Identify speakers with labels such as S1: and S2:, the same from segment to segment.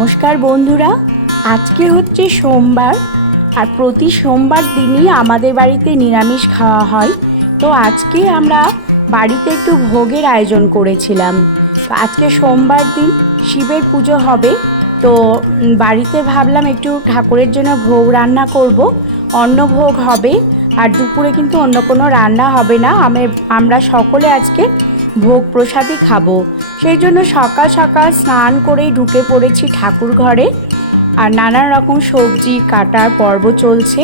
S1: নমস্কার বন্ধুরা, আজকে হচ্ছে সোমবার, আর প্রতি সোমবার দিনই আমাদের বাড়িতে নিরামিষ খাওয়া হয়। তো আজকে আমরা বাড়িতে একটু ভোগের আয়োজন করেছিলাম। তো আজকে সোমবার দিন শিবের পুজো হবে। তো বাড়িতে ভাবলাম একটু ঠাকুরের জন্য ভোগ রান্না করব। অন্ন ভোগ হবে, আর দুপুরে কিন্তু অন্য কোনো রান্না হবে না। আমি, আমরা সকলে আজকে ভোগ প্রসাদই খাব। সেই জন্য সকাল সকাল স্নান করেই ঢুকে পড়েছি ঠাকুর ঘরে। আর নানান রকম সবজি কাটার পর্ব চলছে।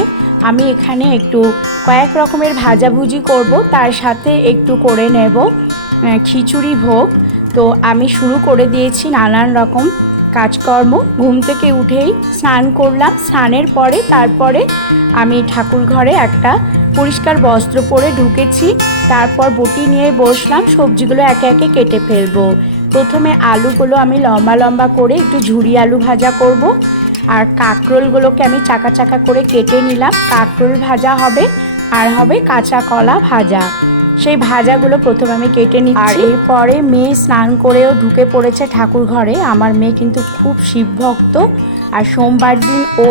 S1: আমি এখানে একটু কয়েক রকমের ভাজাভুজি করব, তার সাথে একটু করে নেব খিচুড়ি ভোগ। তো আমি শুরু করে দিয়েছি নানান রকম কাজকর্ম। ঘুম থেকে উঠেই স্নান করলাম। স্নানের পরে, তারপরে আমি ঠাকুর ঘরে একটা পরিষ্কার বস্ত্র পরে ঢুকেছি। তারপর বটি নিয়ে বসলাম, সবজিগুলো একে একে কেটে ফেলব। প্রথমে আলুগুলো আমি লম্বা লম্বা করে একটু ঝুড়ি আলু ভাজা করব, আর কাঁকরোলগুলোকে আমি চাকা চাকা করে কেটে নিলাম। কাঁকরোল ভাজা হবে, আর হবে কাঁচা কলা ভাজা। সেই ভাজাগুলো প্রথমে আমি কেটে নিই আর এরপরে মেয়ে স্নান করেও ঢুকে পড়েছে ঠাকুর ঘরে। আমার মেয়ে কিন্তু খুব শিবভক্ত আর সোমবার দিন ও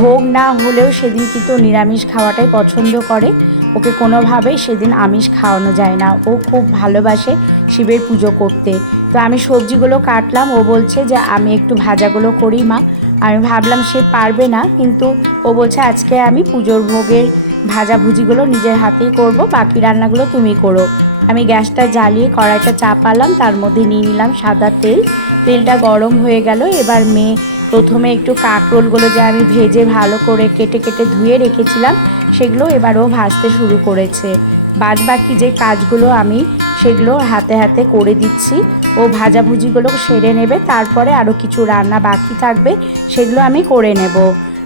S1: ভোগ না হলেও সেদিন কিন্তু নিরামিষ খাওয়াটাই পছন্দ করে। ওকে কোনোভাবেই সেদিন আমিষ খাওয়ানো যায় না। ও খুব ভালোবাসে শিবের পুজো করতে। তো আমি সবজিগুলো কাটলাম। ও বলছে যে, আমি একটু ভাজাগুলো করি মা। আমি ভাবলাম সে পারবে না, কিন্তু ও বলছে, আজকে আমি পুজোর ভোগের ভাজাভুজিগুলো নিজের হাতেই করব। বাকি রান্নাগুলো তুমি করো। আমি গ্যাসটা জ্বালিয়ে কড়াইটা চাপালাম। তার মধ্যে নিয়ে নিলাম সাদা তেল। তেলটা গরম হয়ে গেল। এবার মেয়ে প্রথমে একটু কাঁকরোলগুলো যে আমি ভেজে ভালো করে কেটে কেটে ধুয়ে রেখেছিলাম। সেগুলো এবারও ভাজতে শুরু করেছে। বাদ বাকি যে কাজগুলো আমি, সেগুলো হাতে হাতে করে দিচ্ছি। ও ভাজাভুজিগুলো সেরে নেবে, তারপরে আরও কিছু রান্না বাকি থাকবে, সেগুলো আমি করে নেব।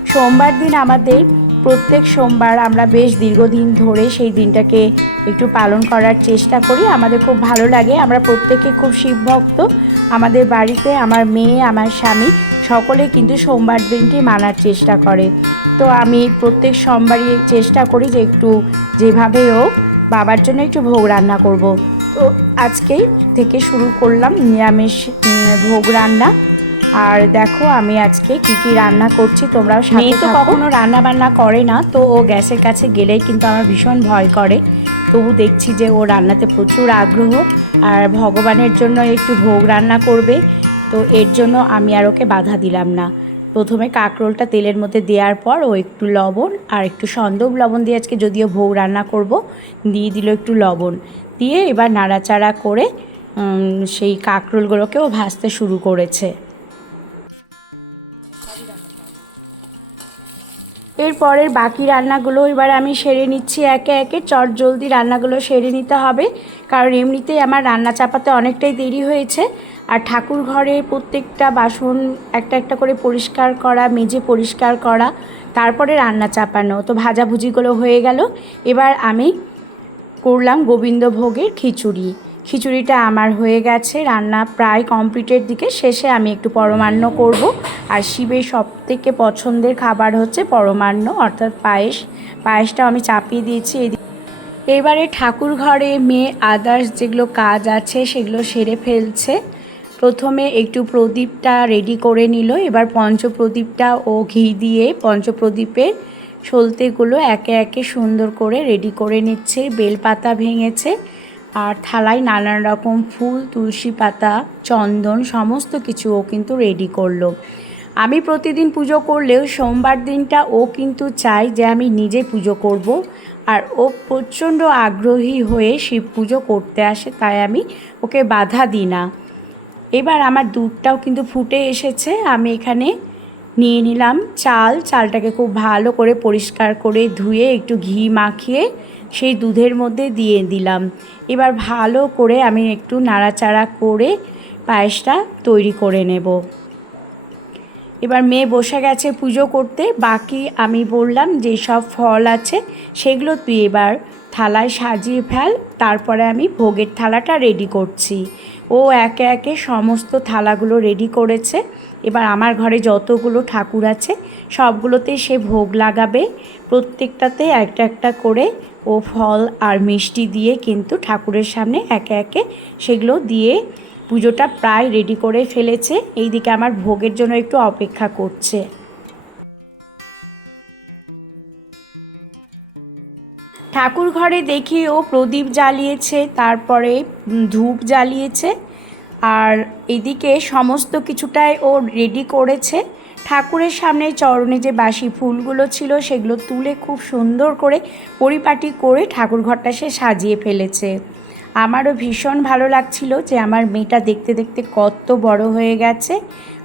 S1: সোমবার দিন আমাদের, প্রত্যেক সোমবার আমরা বেশ দীর্ঘদিন ধরে সেই দিনটাকে একটু পালন করার চেষ্টা করি। আমাদের খুব ভালো লাগে, আমরা প্রত্যেকে খুব শিবভক্ত আমাদের বাড়িতে আমার মেয়ে, আমার স্বামী, সকলে কিন্তু সোমবার দিনটি মানার চেষ্টা করে। তো আমি প্রত্যেক সোমবারই চেষ্টা করি যে একটু যেভাবে হোক বাবার জন্য একটু ভোগ রান্না করব। তো আজকেই থেকে শুরু করলাম নিরামিষ ভোগ রান্না। আর দেখো আমি আজকে কি কি রান্না করছি তোমরাও মেয়ে তো কখনো রান্না বান্না করে না তো ও গ্যাসের কাছে গেলেই কিন্তু আমার ভীষণ ভয় করে। তবু দেখছি যে ও রান্নাতে প্রচুর আগ্রহ আর ভগবানের জন্য একটু ভোগ রান্না করবে। তো এর জন্য আমি আর ওকে বাধা দিলাম না। প্রথমে কাঁকরোলটা তেলের মধ্যে দেওয়ার পর ও একটু লবণ আর একটু সন্দব লবণ দিয়ে আজকে যদিও ভোগ রান্না করব, দিয়ে দিল একটু লবণ। দিয়ে এবার নাড়াচাড়া করে সেই কাঁকরোলগুলোকেও ভাজতে শুরু করেছে। এরপরের বাকি রান্নাগুলো এবার আমি সেরে নিচ্ছি একে একে। চট জলদি রান্নাগুলো সেরে নিতে হবে, কারণ এমনিতেই আমার রান্না চাপাতে অনেকটাই দেরি হয়েছে। আর ঠাকুর ঘরে প্রত্যেকটা বাসন একটা একটা করে পরিষ্কার করা, মেজে পরিষ্কার করা, তারপরে রান্না চাপানো। তো ভাজাভুজিগুলো হয়ে গেল। এবার আমি করলাম গোবিন্দভোগের খিচুড়ি। খিচুড়িটা আমার হয়ে গেছে, রান্না প্রায় কমপ্লিটের দিকে। শেষে আমি একটু পরমান্ন করব। আর শিবের সব থেকে পছন্দের খাবার হচ্ছে পরমান্ন, অর্থাৎ পায়েস। পায়েসটাও আমি চাপিয়ে দিয়েছি এবারে ঠাকুর ঘরে মেয়ে আদার্স যেগুলো কাজ আছে সেগুলো সেরে ফেলছে। প্রথমে একটু প্রদীপটা রেডি করে নিল। এবার পঞ্চপ্রদীপটা ও ঘি দিয়ে পঞ্চপ্রদীপের সলতেগুলো একে একে সুন্দর করে রেডি করে নিচ্ছে। বেলপাতা ভেঙেছে। আর থালায় নানান রকম ফুল, তুলসী পাতা, চন্দন, সমস্ত কিছু ও কিন্তু রেডি করল। আমি প্রতিদিন পুজো করলেও সোমবার দিনটা ও কিন্তু চায় যে আমি নিজে পুজো করব। আর ও প্রচণ্ড আগ্রহী হয়ে শিব পুজো করতে আসে, তাই আমি ওকে বাধা দিই না। এবার আমার দুধটাও কিন্তু ফুটে এসেছে। আমি এখানে নিয়ে নিলাম চাল। চালটাকে খুব ভালো করে পরিষ্কার করে ধুয়ে একটু ঘি মাখিয়ে সেই দুধের মধ্যে দিয়ে দিলাম। এবার ভালো করে আমি একটু নাড়াচাড়া করে পায়েসটা তৈরি করে নেব। এবার মেয়ে বসে গেছে পুজো করতে। বাকি আমি বললাম যে সব ফল আছে সেগুলো তুই এবার থালায় সাজিয়ে ফেল। তারপরে আমি ভোগের থালাটা রেডি করছি। ও একে একে সমস্ত থালাগুলো রেডি করেছে। এবার আমার ঘরে যতগুলো ঠাকুর আছে, সবগুলোতে সে ভোগ লাগাবে। প্রত্যেকটাতে একটা একটা করে ও ফল আর মিষ্টি দিয়ে কিন্তু ঠাকুরের সামনে একে একে সেগুলো দিয়ে পুজোটা প্রায় রেডি করে ফেলেছে। এইদিকে আমার ভোগের জন্য একটু অপেক্ষা করছে। ঠাকুর ঘরে দেখি ও প্রদীপ জ্বালিয়েছে, তারপরে ধূপ জ্বালিয়েছে। আর এদিকে সমস্ত কিছুটাই ও রেডি করেছে। ঠাকুরের সামনে চরণে যে বাসি ফুলগুলো ছিল, সেগুলো তুলে খুব সুন্দর করে পরিপাটি করে ঠাকুর ঘরটা সে সাজিয়ে ফেলেছে। আমারও ভীষণ ভালো লাগছিল যে আমার মেয়েটা দেখতে দেখতে কত বড় হয়ে গেছে।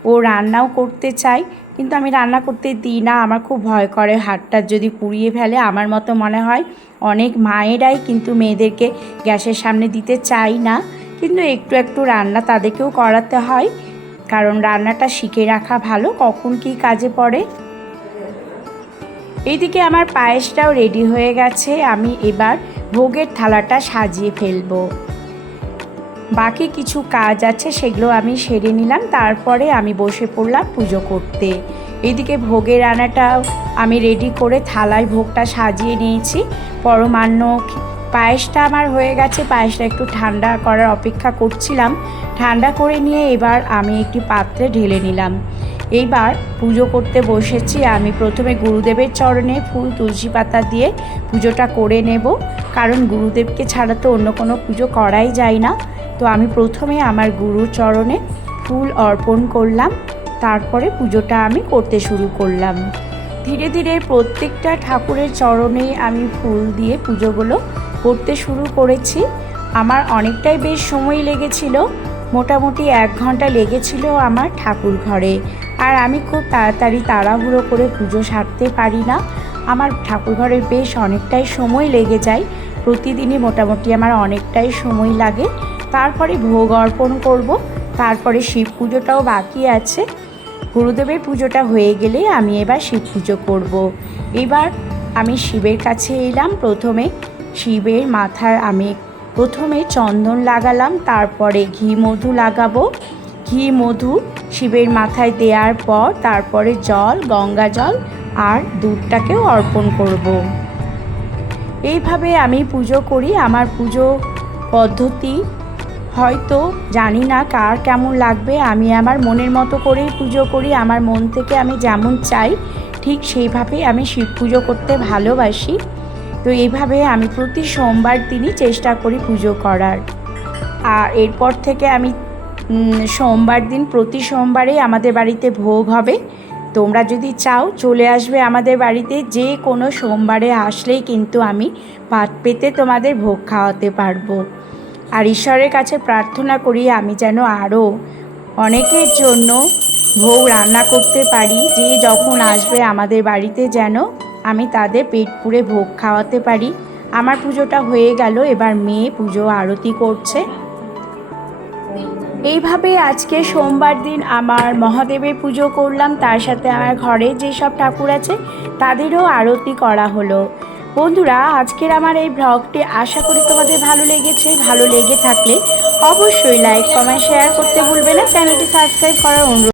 S1: ও রান্নাও করতে চায়, কিন্তু আমি রান্না করতে দিই না। আমার খুব ভয় করে, হাতটা যদি পুড়িয়ে ফেলে, আমার মতো মনে হয়। অনেক মায়েরাই কিন্তু মেয়েদেরকে গ্যাসের সামনে দিতে চাই না। কিন্তু একটু একটু রান্না তাদেরকেও করাতে হয়। কারণ রান্নাটা শিখে রাখা ভালো, কখন কী কাজে পড়ে। এইদিকে আমার পায়েসটাও রেডি হয়ে গেছে। আমি এবার ভোগের থালাটা সাজিয়ে ফেলব। বাকি কিছু কাজ আছে, সেগুলো আমি সেরে নিলাম। তারপরে আমি বসে পড়লাম পুজো করতে। এদিকে ভোগের রান্নাটাও আমি রেডি করে থালায় ভোগটা সাজিয়ে নিয়েছি। পরমান্ন পায়েসটা আমার হয়ে গেছে, পায়েসটা একটু ঠান্ডা করার অপেক্ষা করছিলাম। ঠান্ডা করে নিয়ে এবার আমি একটি পাত্রে ঢেলে নিলাম। এইবার পুজো করতে বসেছি, আমি প্রথমে গুরুদেবের চরণে ফুল, তুলসী পাতা দিয়ে পুজোটা করে নেব। কারণ গুরুদেবকে ছাড়া তো অন্য কোনো পুজো করাই যায় না। তো আমি প্রথমে আমার গুরুর চরণে ফুল অর্পণ করলাম, তারপরে পুজোটা আমি করতে শুরু করলাম। ধীরে ধীরে প্রত্যেকটা ঠাকুরের চরণেই আমি ফুল দিয়ে পুজোগুলো করতে শুরু করেছি। আমার অনেকটাই বেশ সময় লেগেছিল। মোটামুটি এক ঘণ্টা লেগেছিল আমার ঠাকুর ঘরে। আর আমি খুব তাড়াতাড়ি তাড়াহুড়ো করে পুজো সারতে পারি না। আমার ঠাকুর ঘরে বেশ অনেকটাই সময় লেগে যায়। প্রতিদিনই মোটামুটি আমার অনেকটাই সময় লাগে। তারপরে ভোগ অর্পণ করব। তারপরে শিব পুজোটাও বাকি আছে। গুরুদেবের পুজোটা হয়ে গেলে আমি এবার শিব পুজো করব। এবার আমি শিবের কাছে এলাম প্রথমে। শিবের মাথায় আমি প্রথমে চন্দন লাগালাম, তারপরে ঘি মধু লাগাবো। ঘি, মধু শিবের মাথায় দেওয়ার পর তারপরে জল, গঙ্গা জল আর দুধটাকেও অর্পণ করব। এইভাবে আমি পুজো করি। আমার পুজো পদ্ধতি হয়তো জানি না কার কেমন লাগবে। আমি আমার মনের মতো করেই পুজো করি। আমার মন থেকে আমি যেমন চাই, ঠিক সেইভাবেই আমি শিব পুজো করতে ভালোবাসি। তো এইভাবে আমি প্রতি সোমবার দিনই চেষ্টা করি পুজো করার। আর এরপর থেকে আমি সোমবার দিন প্রতি সোমবারেই আমাদের বাড়িতে ভোগ হবে। তোমরা যদি চাও চলে আসবে আমাদের বাড়িতে, যে কোনো সোমবারে আসলেই কিন্তু আমি পাত পেতে তোমাদের ভোগ খাওয়াতে পারব। আর ঈশ্বরের কাছে প্রার্থনা করি আমি যেন আরও অনেকের জন্য ভোগ রান্না করতে পারি, যে যখন আসবে আমাদের বাড়িতে যেন আমি তাদের পেট পুড়ে ভোগ খাওয়াতে পারি। আমার পুজোটা হয়ে গেল, এবার মেয়ে পুজো আরতি করছে। এইভাবে আজকে সোমবার দিন আমার মহাদেবের পুজো করলাম। তার সাথে আমার ঘরে যেসব ঠাকুর আছে, তাদেরও আরতি করা হলো। বন্ধুরা, আজকের আমার এই ব্লগটি আশা করি তোমাদের ভালো লেগেছে। ভালো লেগে থাকলে অবশ্যই লাইক কমেন্ট শেয়ার করতে ভুলবে না। চ্যানেলটি সাবস্ক্রাইব করার অনুরোধ